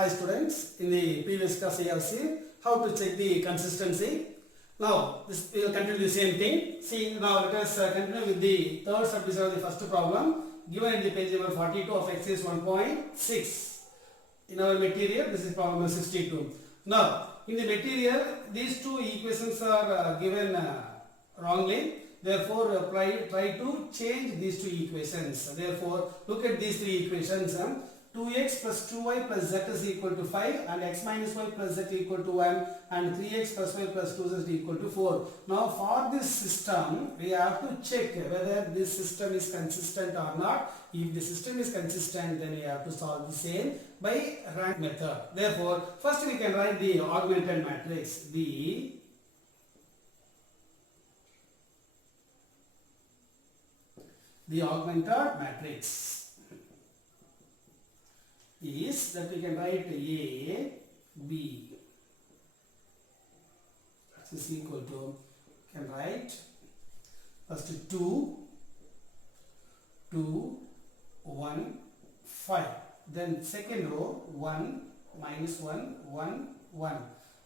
Hi students, in the previous class we have seen how to check the consistency. Now we will continue the same thing. See, now let us continue with the third subdivision of the first problem given in the page number 42 of exercise 1.6. In our material, this is problem number 62. Now in the material, these two equations are given wrongly. Therefore, try to change these two equations. Therefore, look at these three equations. 2x plus 2y plus z is equal to 5 and x minus y plus z equal to 1 and 3x plus y plus 2z equal to 4. Now for this system, we have to check whether this system is consistent or not. If the system is consistent, then we have to solve the same by rank method. Therefore, first we can write the augmented matrix. The augmented matrix is that we can write A, B, that is equal to, can write first 2, 2, 1, 5. Then second row 1, minus 1, 1, 1.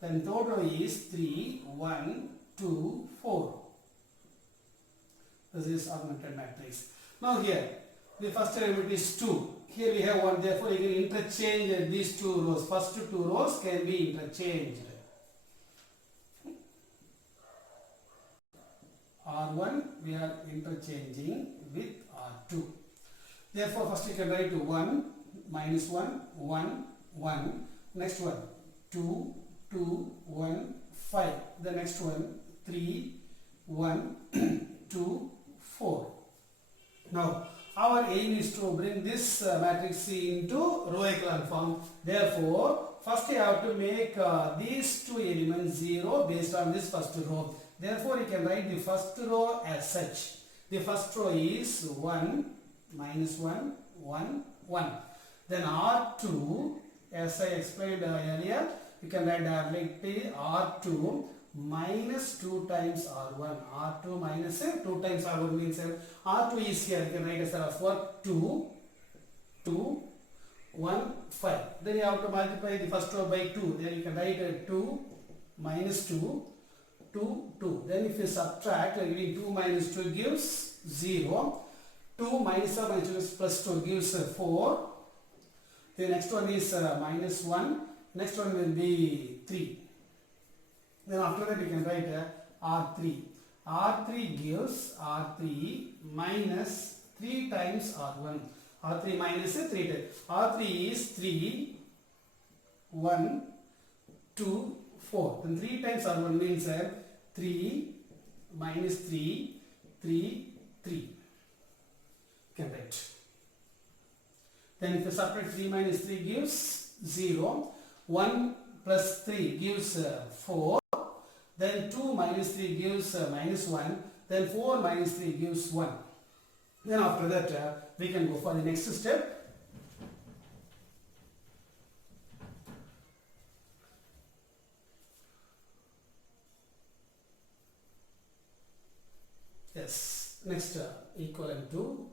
Then third row is 3, 1, 2, 4. This is augmented matrix. Now here, the first element is 2. Here we have 1, therefore you can interchange these two rows. First two rows can be interchanged. R1 we are interchanging with R2. Therefore first you can write 1, minus 1, 1, 1. Next one 2, 2, 1, 5. The next one 3, 1, 2, 4. Now our aim is to bring this matrix C into row echelon form. Therefore, first you have to make these two elements 0 based on this first row. Therefore, you can write the first row as such. The first row is 1, minus 1, 1, 1. Then R2, as I explained earlier, you can write directly R2 minus 2 times R1. R2 minus 2 times R1 means R2 is here. You can write as a 2, 2, 1, 5. Then you have to multiply the first row by 2. Then you can write 2 minus 2, 2, 2. Then if you subtract, giving 2 minus 2 gives 0. 2 minus 2 plus 2 gives 4. The next one is minus 1. Next one will be 3. Then after that we can write R3. R3 gives R3 minus 3 times R1. R3 minus 3 times. R3 is 3, 1, 2, 4. Then 3 times R1 means 3 minus 3, 3, 3. You can write. Then if you subtract 3 minus 3 gives 0. 1 plus 3 gives 4. Then 2 minus 3 gives minus 1. Then 4 minus 3 gives 1. Then after that we can go for the next step. Yes, next equivalent to.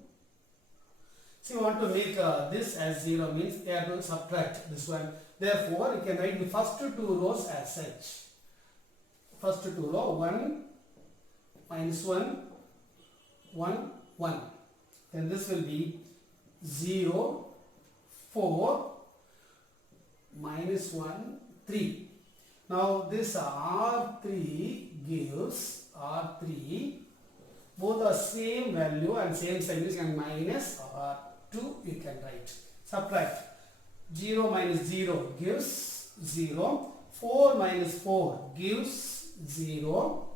So you want to make this as 0 means you have to subtract this one. Therefore, you can write the first two rows as such. First two row 1 minus 1 1 1. Then this will be 0 4 minus 1 3. Now this R3 gives R3 both are same value and same sign and minus R2 you can write. Subtract 0 minus 0 gives 0. 4 minus 4 gives 0.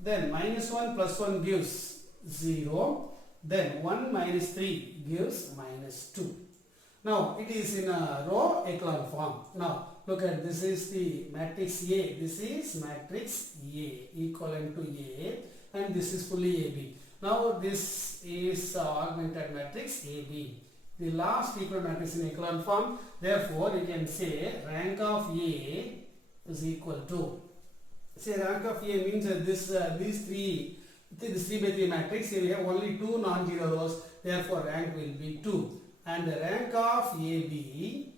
Then minus 1 plus 1 gives 0. Then 1 minus 3 gives minus 2. Now it is in a row echelon form. Now look at this is the matrix A. This is matrix A equivalent to A and this is fully AB. Now this is augmented matrix AB. The last equal matrix in echelon form. Therefore you can say rank of A is equal to. Say rank of A means this 3 by 3 matrix. Here we have only 2 non-zero rows. Therefore rank will be 2. And the rank of AB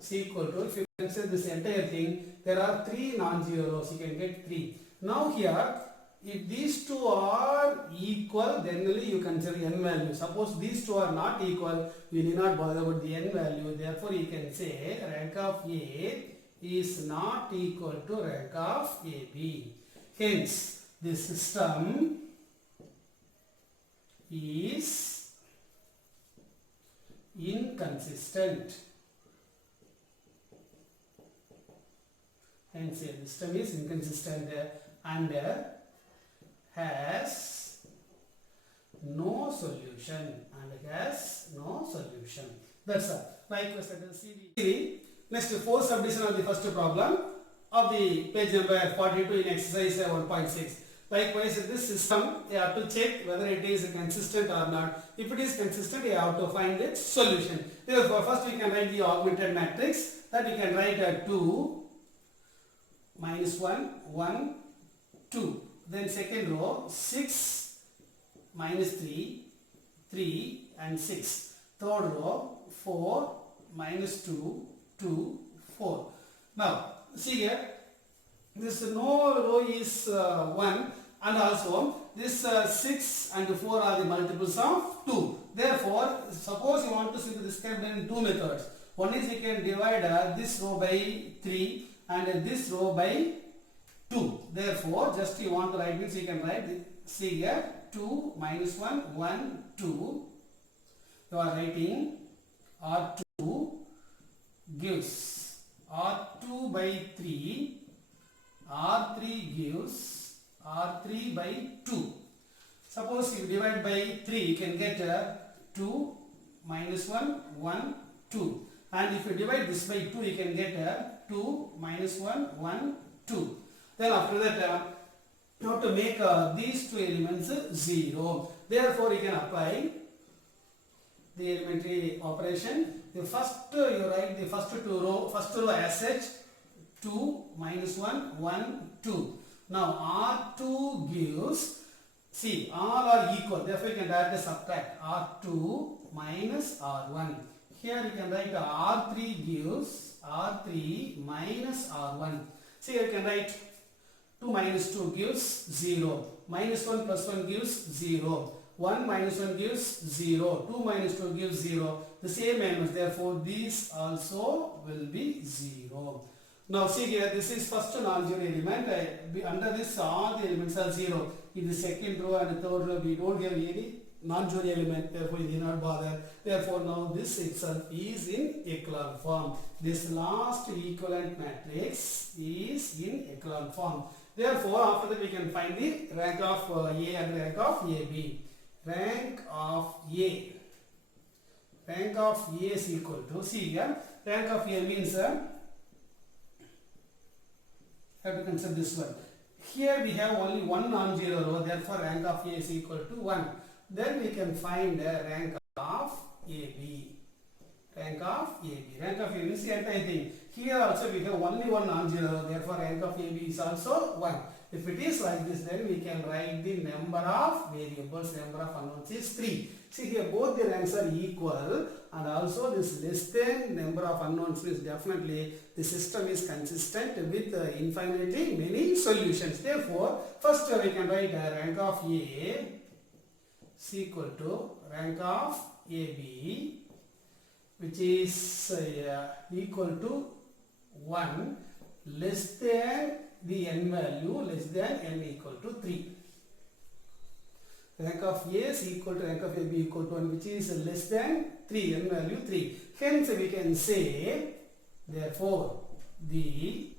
is equal to, if you consider this entire thing, there are 3 non-zeros, you can get 3. Now here, if these two are equal, then only you consider n value. Suppose these two are not equal, you need not bother about the n value. Therefore, you can say rank of A is not equal to rank of AB. Hence, the system is inconsistent. Hence, the system is inconsistent and has no solution. That's all. Likewise, let us see the next fourth subdivision of the first problem of the page number 42 in exercise 1.6. Likewise, this system you have to check whether it is consistent or not. If it is consistent, you have to find its solution. Therefore, first we can write the augmented matrix. That we can write 2 minus 1 1 2. Then second row 6 minus 3 3 and 6. Third row 4 minus 2 2 4. Now see here, this no row is 1, and also this 6 and 4 are the multiples of 2. Therefore, suppose you want to see this can be in two methods. One is you can divide this row by 3 and this row by 2. Therefore, just you want to write means you can write, see here, 2 minus 1 1 2. You are writing R2 gives R2 by 3, R3 gives R3 by 2. Suppose you divide by 3, you can get 2 minus 1 1 2. And if you divide this by 2, you can get 2 minus 1 1 2. Then after that, you have to make these two elements 0. Therefore, you can apply the elementary operation. The first you write the first row as such, 2 minus 1 1 2. Now R2 gives, see, all are equal, therefore you can directly subtract R2 minus R1. Here you can write R3 gives R3 minus R1. See, you can write 2 minus 2 gives 0, minus 1 plus 1 gives 0, 1 minus 1 gives 0, 2 minus 2 gives 0. The same elements, therefore these also will be 0. Now see here, this is first non-zero element. Under this all the elements are 0. In the second row and the third row we don't have any non-zero element, therefore you need not bother. Therefore now this itself is in echelon form. This last equivalent matrix is in echelon form. Therefore after that we can find the rank of A and rank of AB. Rank of A. Rank of A is equal to, see here, rank of A means have to consider this one. Here we have only one non-zero row, therefore rank of A is equal to 1. Then we can find rank of AB. Rank of AB. Rank of AB is the entire thing. Here also we have only one non-zero, therefore rank of AB is also 1. If it is like this, then we can write the number of variables, number of unknowns is 3. See here, both the ranks are equal, and also this less than number of unknowns is definitely the system is consistent with infinitely many solutions. Therefore, first we can write rank of A is equal to rank of AB, which is equal to 1 less than the n value less than n equal to 3. Rank of A is equal to rank of AB equal to 1, which is less than 3, n value 3. Hence we can say, therefore the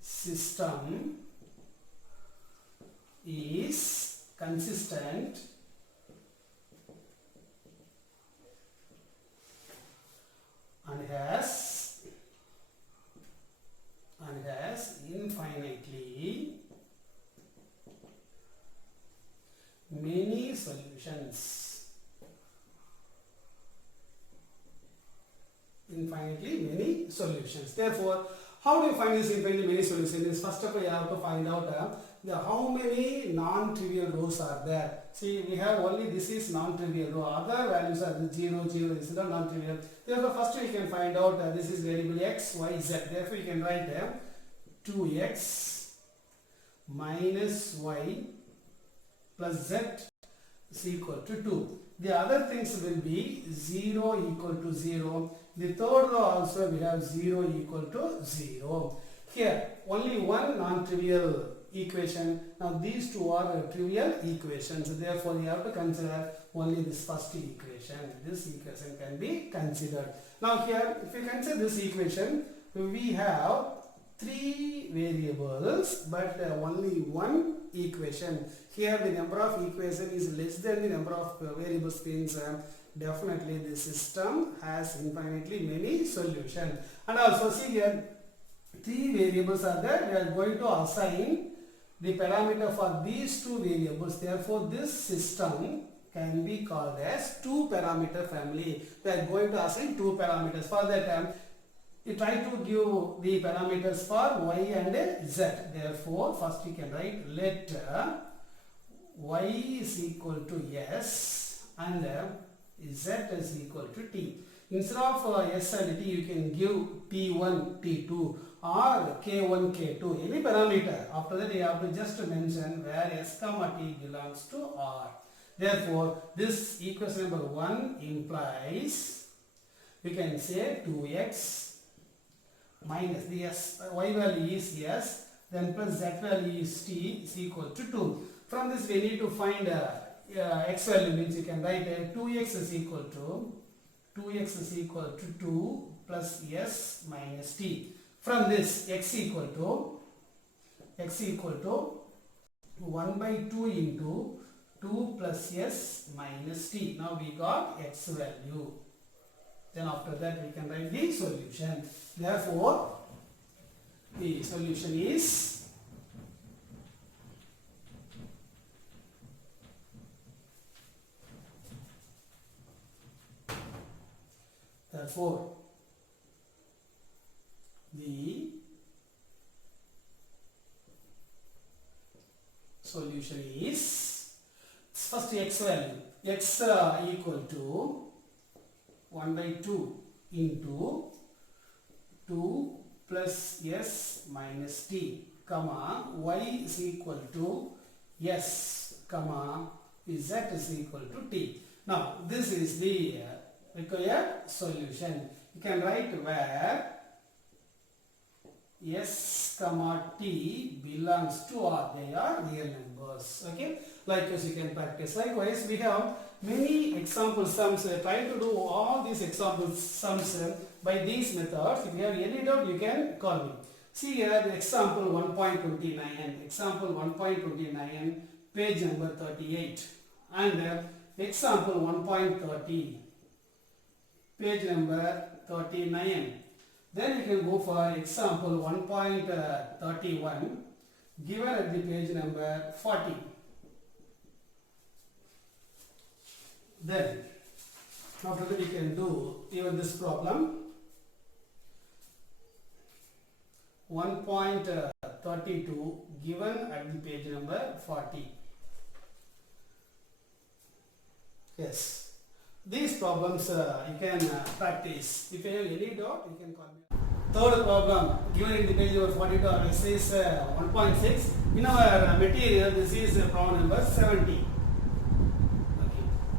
system is consistent and has infinitely many solutions. Infinitely many solutions. Therefore, how do you find this infinitely many solutions? First of all, you have to find out how many non-trivial rows are there? See, we have only this is non-trivial row. Other values are 0, 0. This is the non-trivial. Therefore, first we can find out this is variable x, y, z. Therefore, we can write 2x minus y plus z is equal to 2. The other things will be 0 equal to 0. The third row also we have 0 equal to 0. Here, only one non-trivial equation. Now these two are trivial equations. Therefore, you have to consider only this first equation. This equation can be considered. Now here, if you consider this equation, we have three variables but only one equation. Here the number of equations is less than the number of variables, means definitely the system has infinitely many solutions. And also see here, three variables are there. We are going to assign the parameter for these two variables. Therefore, this system can be called as two parameter family. We are going to assign two parameters. For that, you try to give the parameters for y and z. Therefore, first you can write let y is equal to s and z is equal to t. Instead of s and t, you can give t1, t2 or k1, k2, any parameter. After that, you have to just mention where s comma t belongs to r. Therefore, this equation number 1 implies, we can say 2x minus the s, y value is s, then plus z value is t is equal to 2. From this we need to find x value, means you can write 2x is equal to 2 plus s minus t. From this x equal to 1 by 2 into 2 plus s minus t. Now we got x value. Then after that we can write the solution. Therefore, the solution is first x value. X equal to 1 by 2 into 2 plus s minus t, comma y is equal to s, comma z is equal to t. Now this is the required solution. You can write where s comma t belongs to r. They are real numbers. Okay. Likewise, you can practice. Likewise, we have many example sums. Try to do all these example sums by these methods. If you have any doubt, you can call me. See here the example 1.29. Example 1.29, page number 38. And example 1.30, page number 39. Then you can go for example 1.31, given at the page number 40. Then after that you can do even this problem 1.32, given at the page number 40. Yes, these problems you can practice. If you have any doubt, you can call me. Third problem given in the page number 42, exercise 1.6. In our material, this is problem number 70.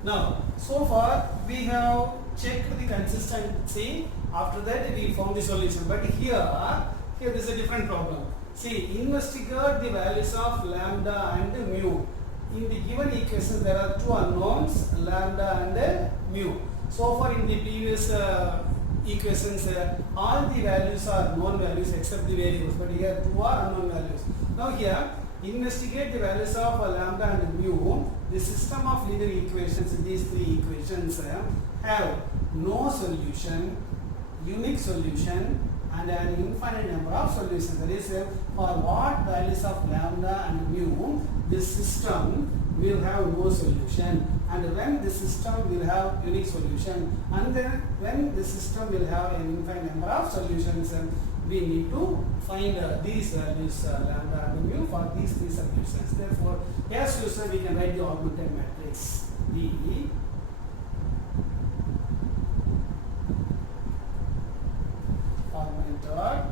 Now, so far we have checked the consistency. After that we found the solution. But here this is a different problem. See, investigate the values of lambda and mu. In the given equation there are two unknowns, lambda and mu. So far in the previous equations all the values are known values except the variables. But here two are unknown values. Now here, investigate the values of lambda and mu. The system of linear equations, these three equations have no solution, unique solution and an infinite number of solutions. That is, for what values of lambda and mu, this system will have no solution, and when the system will have unique solution, and then when the system will have an infinite number of solutions, we need to find these values lambda and mu for these three solutions. Therefore, as usual, we can write the augmented matrix B augmented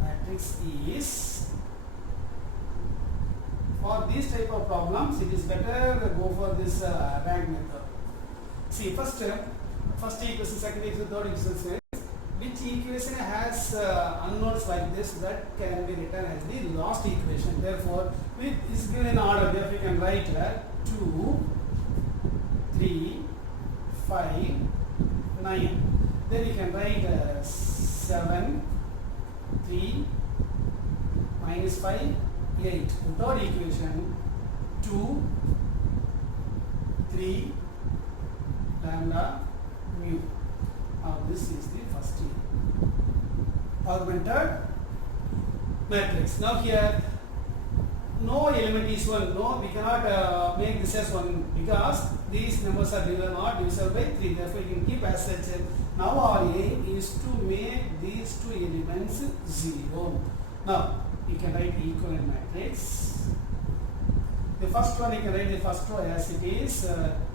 matrix is, for these type of problems it is better go for this rank method. See, first equation, second equation, third equation, which equation has unknowns like this, that can be written as the last equation. Therefore, with is given in order, therefore you can write 2, 3, 5, 9. Then you can write 7, 3, minus 5, 8. The third equation, 2, 3, lambda, mu. Now this is the first augmented matrix. Now here, no element is 1. No, we cannot make this as 1 because these numbers are not divisible by 3. Therefore, you can keep as such. Now our aim is to make these two elements 0. Now you can write equivalent matrix. The first one, you can write the first row as it is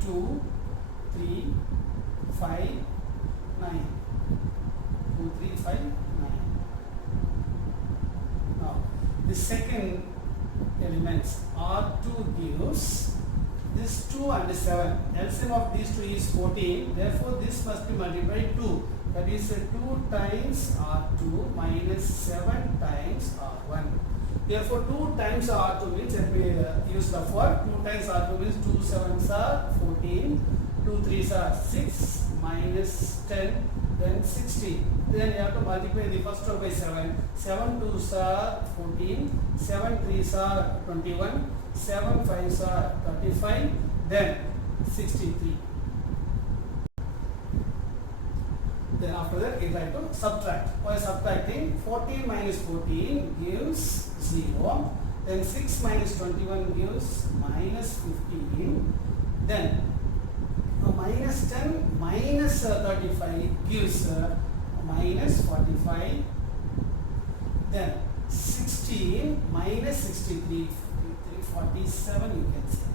2, 3, 5, 9. 2, 3, 5, 9. Now the second elements R2 gives this 2 and 7. LCM of these two is 14. Therefore, this must be multiplied 2. That is 2 times R2 minus 7 times R1. Therefore, 2 times R2 means that we use the for 2 times R2 means 2 7s are 14, 2 3s are 6 minus 10, then 16. Then you have to multiply the first row by 7. 7 2s are 14, 7 3s are 21, 7 5s are 35, then 63. Then after that, you try to subtract. While subtracting, 14 minus 14 gives 0. Then 6 minus 21 gives minus 15. Then minus 10 minus 35 gives minus 45. Then 16 minus 63, 47 you can say,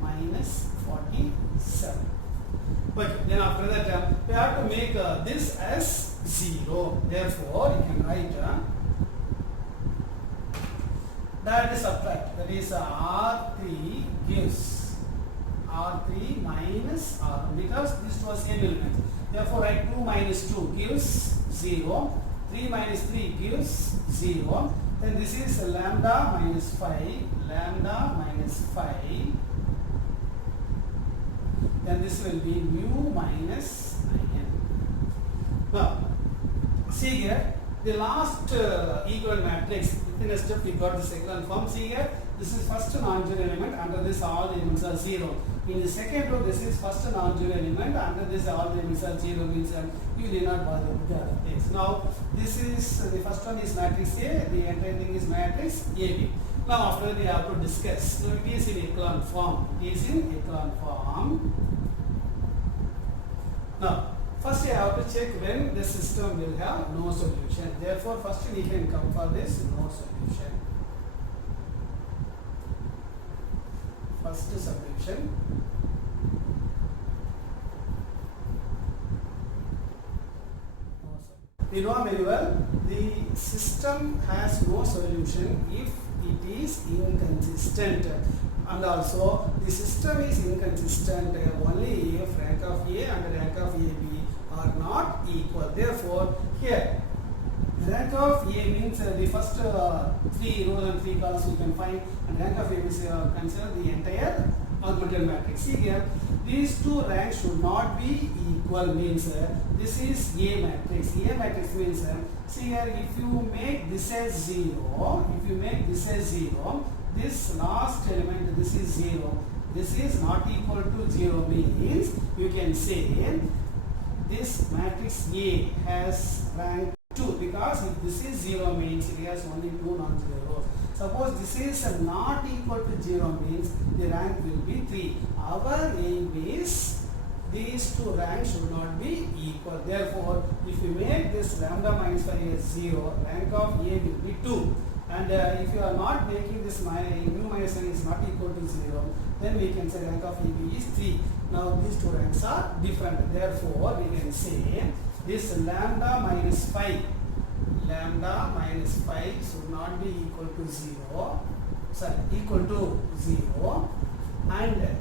minus 47. But then after that, we have to make this as 0. Therefore, you can write that is subtract. That is R3 gives R3 minus R1 because this was n element. Therefore, write 2 minus 2 gives 0. 3 minus 3 gives 0. Then this is lambda minus 5. Lambda minus 5. Then this will be mu minus 9n. Now, see here, the last equivalent matrix, within a step we got this echelon form. See here, this is first non-zero element, under this all the elements are 0. In the second row, this is first non-zero element, under this all the elements are 0, means you need not bother with the other things. Now, this is, the first one is matrix A, the entire thing is matrix AB. Now, after that we have to discuss. Now, it is in echelon form. It is in echelon form. Now, first you have to check when the system will have no solution. Therefore, first we can come for this no solution. First solution. We know very well the system has no solution if it is inconsistent, and also the system is inconsistent only if rank of A and rank of AB are not equal. Therefore, here rank of A means the first 3 rows and 3 columns you can find, and rank of AB is consider the entire augmented matrix. See here, these two ranks should not be equal, means this is A matrix. A matrix means, see here, if you make this as 0, this last element, this is 0, this is not equal to 0, means you can say this matrix A has rank 2, because if this is 0 means it has only 2 non-zero rows. Suppose this is not equal to 0 means the rank will be 3. Our aim is these two ranks should not be equal. Therefore, if we make this lambda minus 5 as 0, rank of A will be 2. And if you are not making this mu minus 1 is not equal to 0, then we can say rank of AB is 3. Now these two ranks are different. Therefore, we can say this lambda minus 5 should not be equal to 0. Sorry, equal to 0, and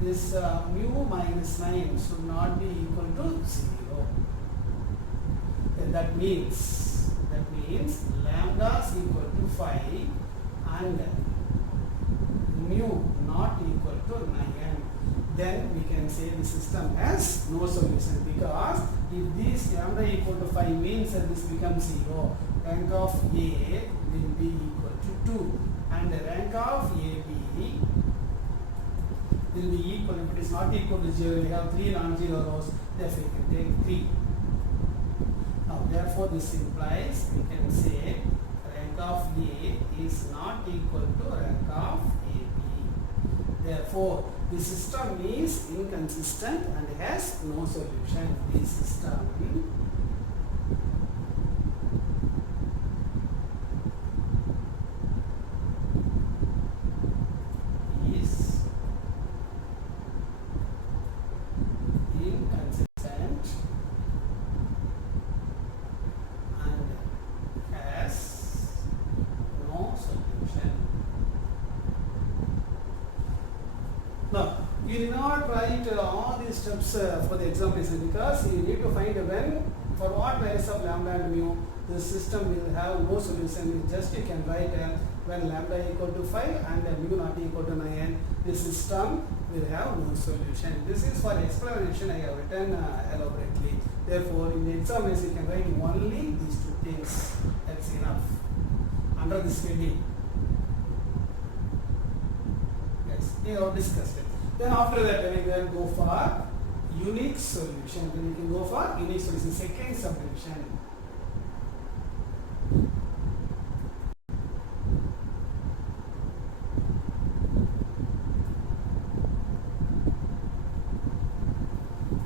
this mu minus 9 should not be equal to 0. Then that means lambda is equal to 5 and mu not equal to 9. Then we can say the system has no solution, because if this lambda equal to 5 means that this becomes 0, rank of A will be equal to 2, and the rank of AB will be equal. If it is not equal to 0, we have 3 non-zero rows, therefore we can take 3. Now therefore this implies we can say rank of A is not equal to rank of AB. Therefore the system is inconsistent and has no solution. The system is inconsistent and has no solution. Now, you need not write all these steps for the examination, because you need to find when, for what values of lambda and mu, the system will have no solution. Just you can write when lambda equal to 5 and mu not equal to 9, the system will have no solution. This is for explanation I have written elaborately. Therefore, in the examination you can write only these two things. That's enough. Under this heading. Yes, we have discussed it. Then after that we will go for unique solution. Then we can go for unique solution, second subdivision.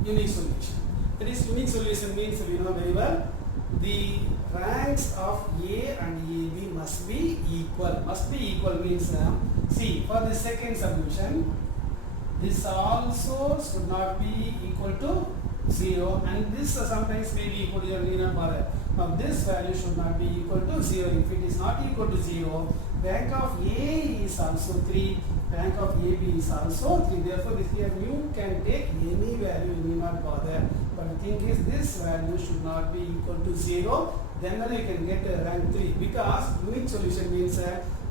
Unique solution. That is, unique solution means we know very well the ranks of A and AB must be equal. Must be equal means see, for the second subdivision, this also should not be equal to 0, and this sometimes may be equal to 0, need not bother. Now this value should not be equal to 0. If it is not equal to 0, rank of A is also 3, rank of AB is also 3. Therefore, this here mu can take any value, need not bother. But the thing is, this value should not be equal to 0. Then only you can get rank 3, because unique solution means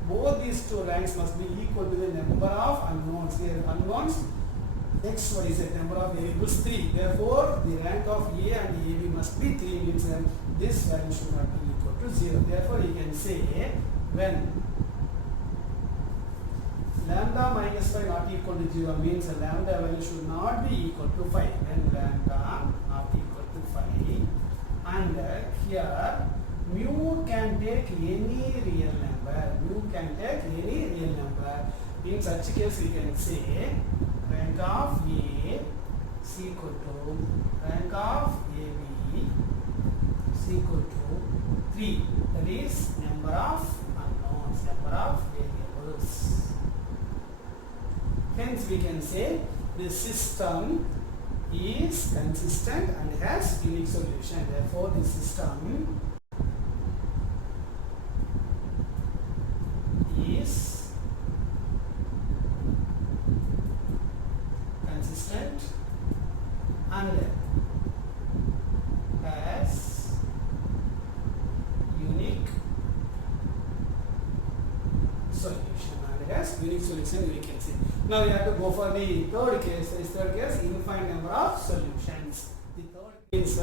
both these two ranks must be equal to the number of unknowns. Here unknowns, next what is it? Number of variables 3. Therefore, the rank of A and AB must be 3, means this value should not be equal to 0. Therefore, you can say when lambda minus 5 not equal to 0 means lambda value should not be equal to 5. When lambda not equal to 5, and here mu can take any real number. Mu can take any real number. In such case, we can say rank of A is equal to rank of AB is equal to 3. That is number of unknowns, number of variables. Hence, we can say the system is consistent and has unique solution. Therefore, the system is consistent and has unique solution. And has unique solution, we can say. Now we have to go for the third case. This third case, infinite number of solutions. The third means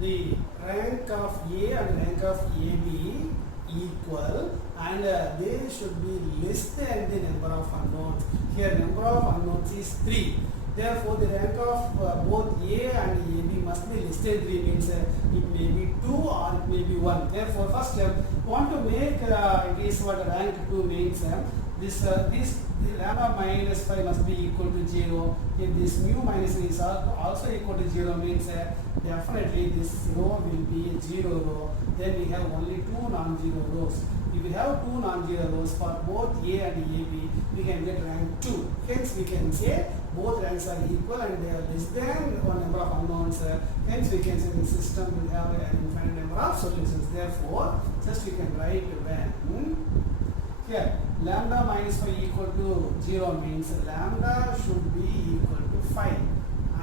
the rank of A and rank of AB equal, and they should be less than the number of unknowns. Here number of unknowns is 3. Therefore, the rank of both A and AB must be less than 3, means it may be 2 or it may be 1. Therefore, first we want to make it is what rank 2 means. this lambda minus 5 must be equal to 0. If this mu minus 3 is also equal to 0 means definitely this row will be a 0 row. Then we have only 2 non-zero rows. If we have 2 non-zero rows for both A and AB, we can get rank 2. Hence we can say both ranks are equal and they are less than one number of unknowns. Hence we can say the system will have an infinite number of solutions. Therefore, just we can write when here lambda minus 5 equal to 0 means lambda should be equal to 5,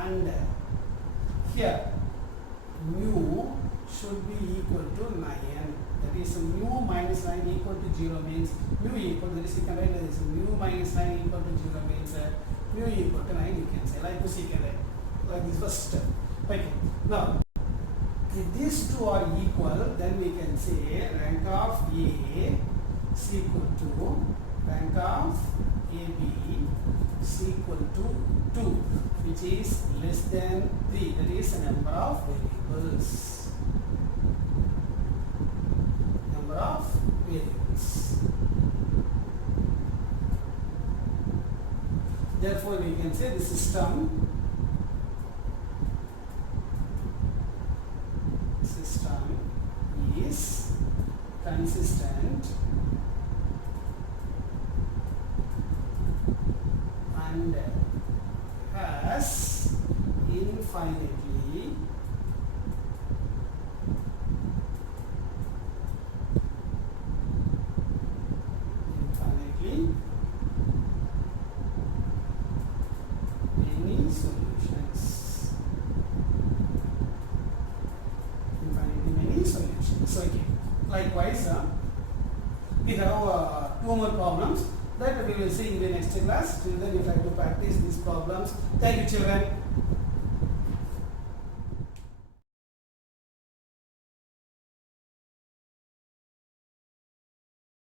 and here mu should be equal to 9. That is mu minus 9 equal to 0 means mu equal, that is you can write as mu minus 9 equal to 0 means mu equal to 9, you can say like this, you can write like this first step. Okay, now if these two are equal, then we can say rank of A is equal to rank of AB is equal to 2, which is less than 3, that is a number of variables. Number of variables. Therefore, we can say the system is consistent and has infinitely many solutions. Infinitely many solutions. Okay. Likewise, we have 2 more problems that we will see in the next class. Till then, you try to practice these problems. Thank you, children.